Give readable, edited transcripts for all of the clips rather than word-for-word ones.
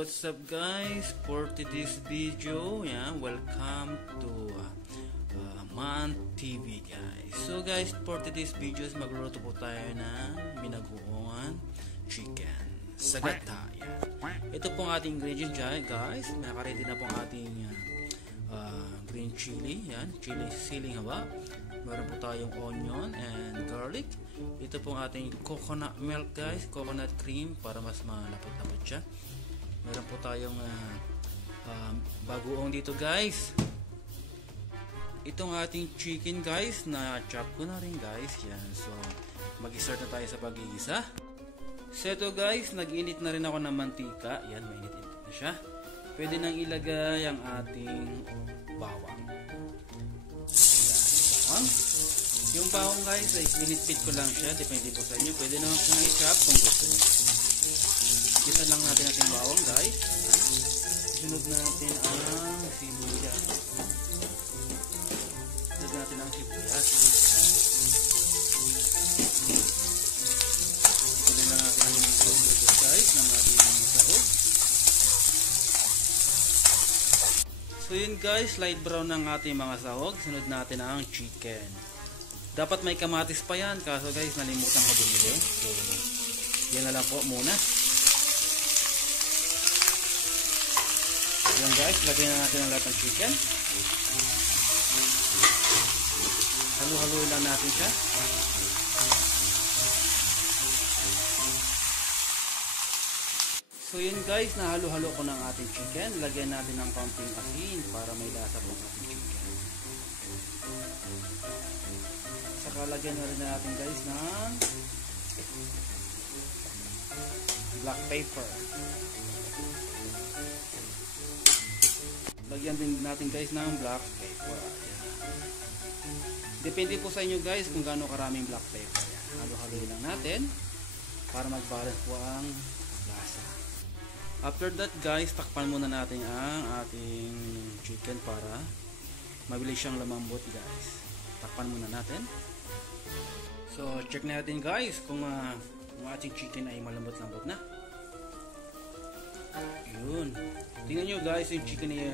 what's up guys? For today's video, welcome to Man TV guys. So guys, for today's videos, magluluto po tayo ng binagoongan chicken sa gata. Ito pong ating ingredient dyan guys. Nakaready na pong ating green chili, chili siling haba. Meron po tayong onion and garlic. Ito pong ating coconut milk guys, coconut cream para mas malapot-lapot siya. Meron po tayong bagoong dito guys. Itong ating chicken guys, na chop ko na rin guys. Yan, so mag-start na tayo sa pag-iisa. So ito guys, nag-init na rin ako ng mantika. Yan, mainit-init na siya. Pwede nang ilagay ang ating bawang. Yung bawang guys ay pinitpit ko lang siya, depende po sa inyo. Pwede naman kung i-chop kung gusto niyo. Kita lang natin ating bawang guys. Sunod natin ang sibuyas. Sunod natin ang sibuyas. Sunod na natin ang sibuyas guys ng ating sahog. So yun guys, light brown ng ating mga sahog. Sunod natin ang chicken. Dapat may kamatis pa yan, kaso guys nalimutan ko bumili. So yan na lang po muna. Yan guys, lagyan na natin ang lahat ng chicken. Halu-haluin lang natin siya. So yun guys, nahalo-halo ko ng ating chicken. Lagyan natin ng kaunting asin para may lasa po ng ating chicken. Saka lagyan na rin natin guys ng black pepper. Lagyan din natin guys ng black pepper. Depende po sa inyo guys kung gaano karaming black pepper. Halo-halo lang natin para mag-balance po ang lasa. After that guys, takpan muna natin ang ating chicken para mabilis siyang lumambot guys. Takpan muna natin. So check natin guys kung ating chicken ay malambot-lambot na. Yun. Tingnan nyo guys, yung chicken ay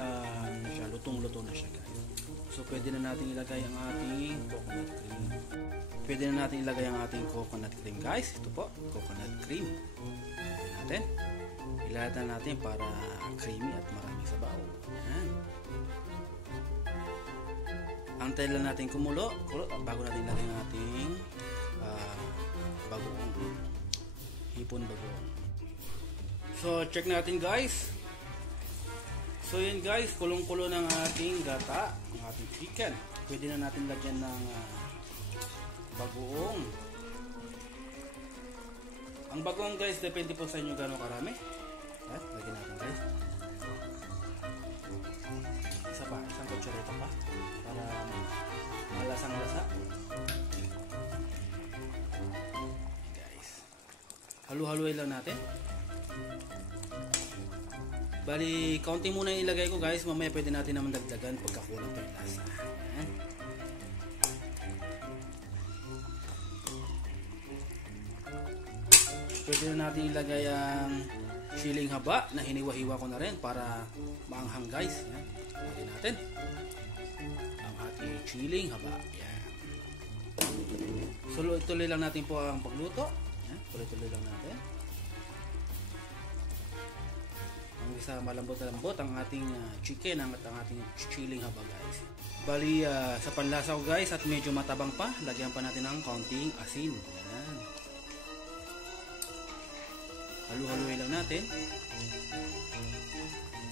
lutong-luto na siya guys. So pwede na natin ilagay ang ating coconut cream. Pwede na natin ilagay ang ating coconut cream guys. Ito po, coconut cream. Ilagay natin. Ilagay natin para creamy at maraming sabaw. Yan. Antayin lang natin kumulo bago natin ilagay ang ating bagoong hipon bagoong. So check natin guys. So yun guys, kulong-kulo ng ating gata, ang ating chicken. Pwede na natin lagyan ng bagoong. Ang bagoong guys, depende po sa inyo gano'ng karami. At lagyan natin guys. Isa pa, isang kutsareta pa para malasang-lasa. Guys, halu-haluin lang natin. Bali, kaunti muna yung ilagay ko guys. Mamaya pwede natin naman dagdagan pagkakulang pa yung lasa. Ayan. Pwede na natin ilagay ang siling haba na hiniwa-hiwa ko na rin para maanghang guys. Ayan. Lagyan natin ang ating siling haba. Ayan. So tuloy lang natin po ang pagluto. Ayan. Tuloy-tuloy lang natin. Sa malambot-lambot ang ating chicken at ang ating chiling haba guys. Bali sa panlasa ko guys at medyo matabang pa, lagyan pa natin ng kaunting asin. Yan. Halu-haluin lang natin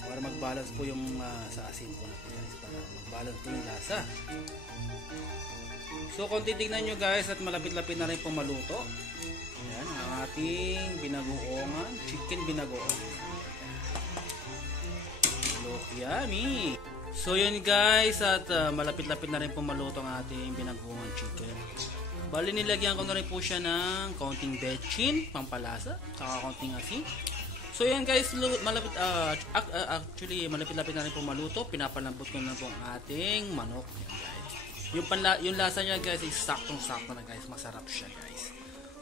para mag-balance po yung sa asin po natin guys, para mag-balance po yung lasa. So kung titignan nyo guys at malapit-lapit na rin po maluto, yan ang ating binagoongan, chicken binagoongan. Yummy! So yun guys, at malapit-lapit na rin po maluto ang ating binagoongan chicken. Bali nilagyan ko na rin po siya ng kaunting bechin, pampalasa, saka kaunting asin. So yun guys, actually malapit-lapit na rin po maluto. Pinapalambot ko na po ang ating manok. Yan, guys. Yung lasa niya guys is saktong-sakto na guys, masarap siya guys.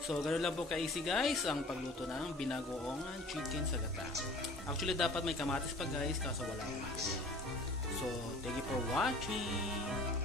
So, ganoon lang po ka-easy guys ang pagluto ng binagoong chicken sa gata. Actually, dapat may kamatis pa guys, kaso wala pa. So, thank you for watching.